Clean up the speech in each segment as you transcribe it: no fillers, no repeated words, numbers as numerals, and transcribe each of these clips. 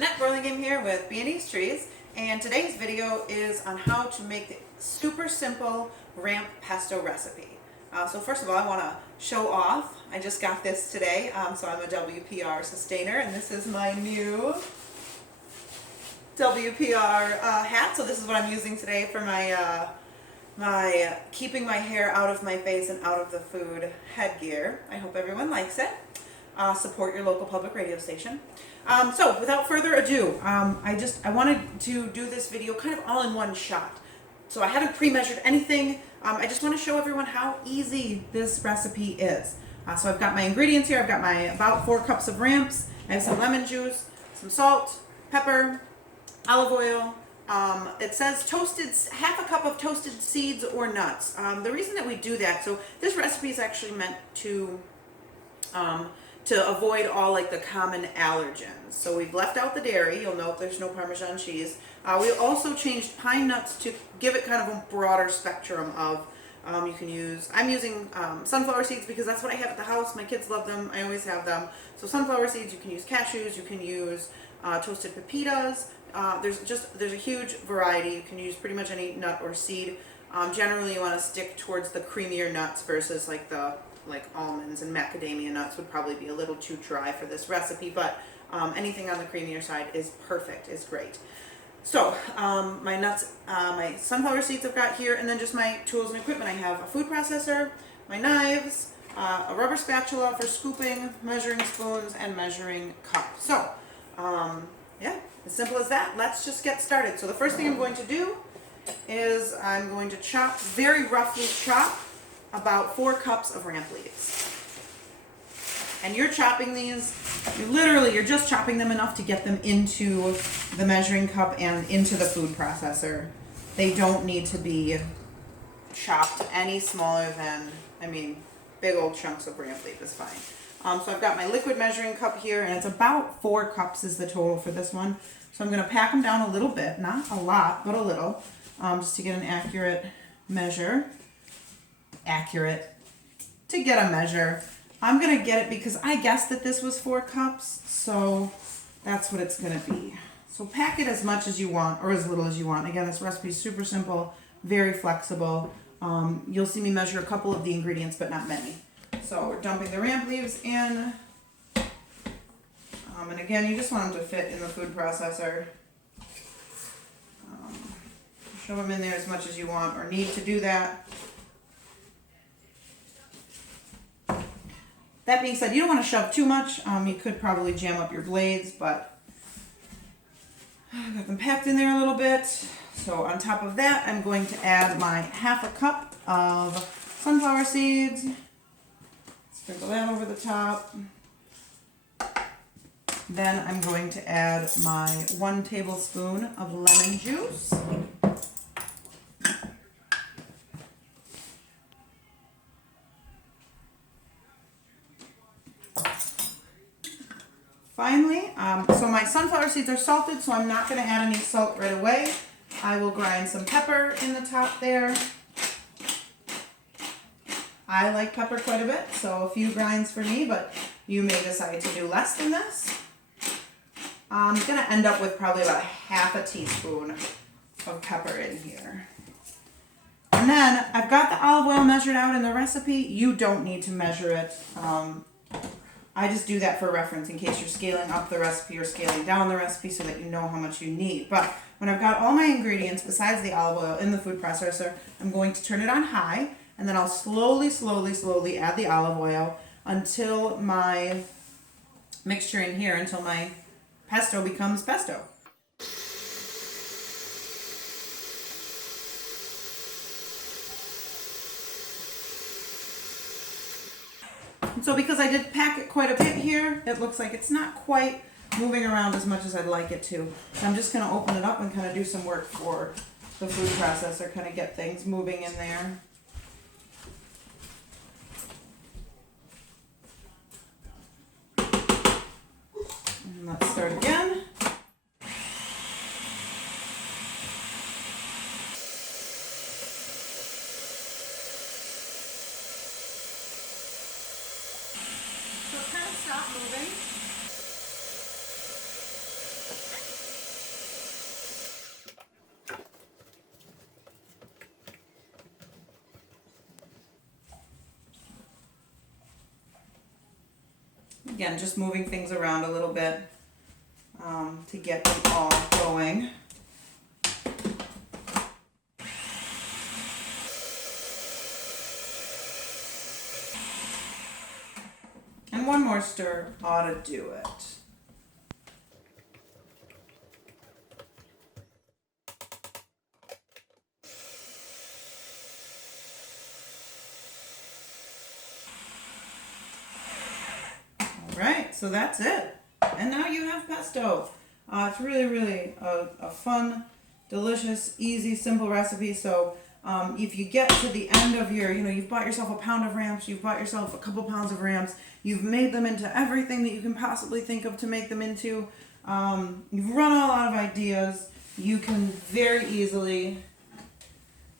Jeanette Burlingame here with B&E's Trees, and today's video is on how to make the super simple ramp pesto recipe. So first of all, I want to show off. I just got this today, so I'm a WPR sustainer, and this is my new WPR hat. So this is what I'm using today for my keeping my hair out of my face and out of the food headgear. I hope everyone likes it. Support your local public radio station. So without further ado, I wanted to do this video kind of all in one shot. So I haven't pre-measured anything. I just want to show everyone how easy this recipe is. So I've got my ingredients here. I've got my about 4 cups of ramps. I have some lemon juice, some salt, pepper, olive oil. It says half a cup of toasted seeds or nuts. The reason that we do that, so this recipe is actually meant to avoid all like the common allergens. So we've left out the dairy. You'll note there's no Parmesan cheese. We also changed pine nuts to give it kind of a broader spectrum of, you can use, I'm using sunflower seeds because that's what I have at the house. My kids love them. I always have them. So sunflower seeds, you can use cashews, you can use toasted pepitas. There's a huge variety. You can use pretty much any nut or seed. Generally you want to stick towards the creamier nuts versus like almonds and macadamia nuts would probably be a little too dry for this recipe, but anything on the creamier side is perfect, is great. So my nuts, my sunflower seeds I've got here, and then just my tools and equipment. I have a food processor, my knives, a rubber spatula for scooping, measuring spoons, and measuring cup. So yeah, as simple as that. Let's just get started. So the first thing I'm going to do is I'm going to very roughly chop about 4 cups of ramp leaves. And you're chopping these, you're just chopping them enough to get them into the measuring cup and into the food processor. They don't need to be chopped any smaller than, big old chunks of ramp leaf is fine. So I've got my liquid measuring cup here, and it's about 4 cups is the total for this one. So I'm going to pack them down a little bit, not a lot, but a little, just to get an accurate measure. To get a measure. I'm going to get it because I guessed that this was 4 cups, so that's what it's going to be. So pack it as much as you want or as little as you want. Again, this recipe is super simple, very flexible. You'll see me measure a couple of the ingredients, but not many. So we're dumping the ramp leaves in. And again, you just want them to fit in the food processor. Shove them in there as much as you want or need to do that. That being said, you don't want to shove too much. You could probably jam up your blades, but I got them packed in there a little bit. So on top of that, I'm going to add my half a cup of sunflower seeds. Sprinkle that over the top. Then I'm going to add my 1 tablespoon of lemon juice. Finally, so my sunflower seeds are salted, so I'm not going to add any salt right away. I will grind some pepper in the top there. I like pepper quite a bit, so a few grinds for me, but you may decide to do less than this. I'm going to end up with probably about ½ a teaspoon of pepper in here. And then I've got the olive oil measured out in the recipe. You don't need to measure it. I just do that for reference in case you're scaling up the recipe or scaling down the recipe so that you know how much you need. But when I've got all my ingredients besides the olive oil in the food processor, I'm going to turn it on high, and then I'll slowly add the olive oil until my mixture in here, until my pesto becomes pesto. So because I did pack it quite a bit here, it looks like it's not quite moving around as much as I'd like it to. So I'm just going to open it up and kind of do some work for the food processor, kind of get things moving in there. And let's start again. So kind of stop moving. Again, just moving things around a little bit to get them all going. And one more stir ought to do it. Alright, so that's it. And now you have pesto. It's really, really a fun, delicious, easy, simple recipe. So if you get to the end of your, you've bought yourself a pound of ramps, you've bought yourself a couple pounds of ramps, you've made them into everything that you can possibly think of to make them into, you've run all out of ideas, you can very easily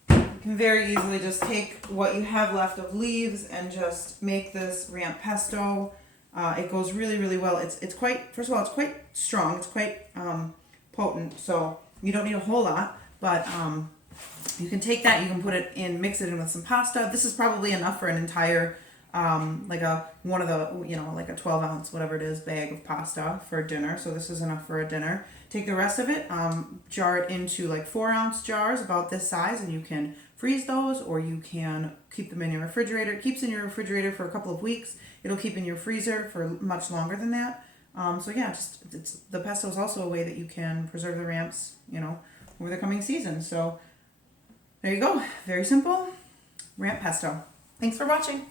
just take what you have left of leaves and just make this ramp pesto. It goes really, really well. It's quite, first of all, it's quite strong. It's quite potent, so you don't need a whole lot, but you can take that, you can put it in, mix it in with some pasta. This is probably enough for an entire, like a 12 ounce, whatever it is, bag of pasta for dinner. So this is enough for a dinner. Take the rest of it, jar it into like 4 ounce jars about this size, and you can freeze those, or you can keep them in your refrigerator. It keeps in your refrigerator for a couple of weeks. It'll keep in your freezer for much longer than that. So yeah, the pesto is also a way that you can preserve the ramps, over the coming season. So there you go. Very simple ramp pesto. Thanks for watching.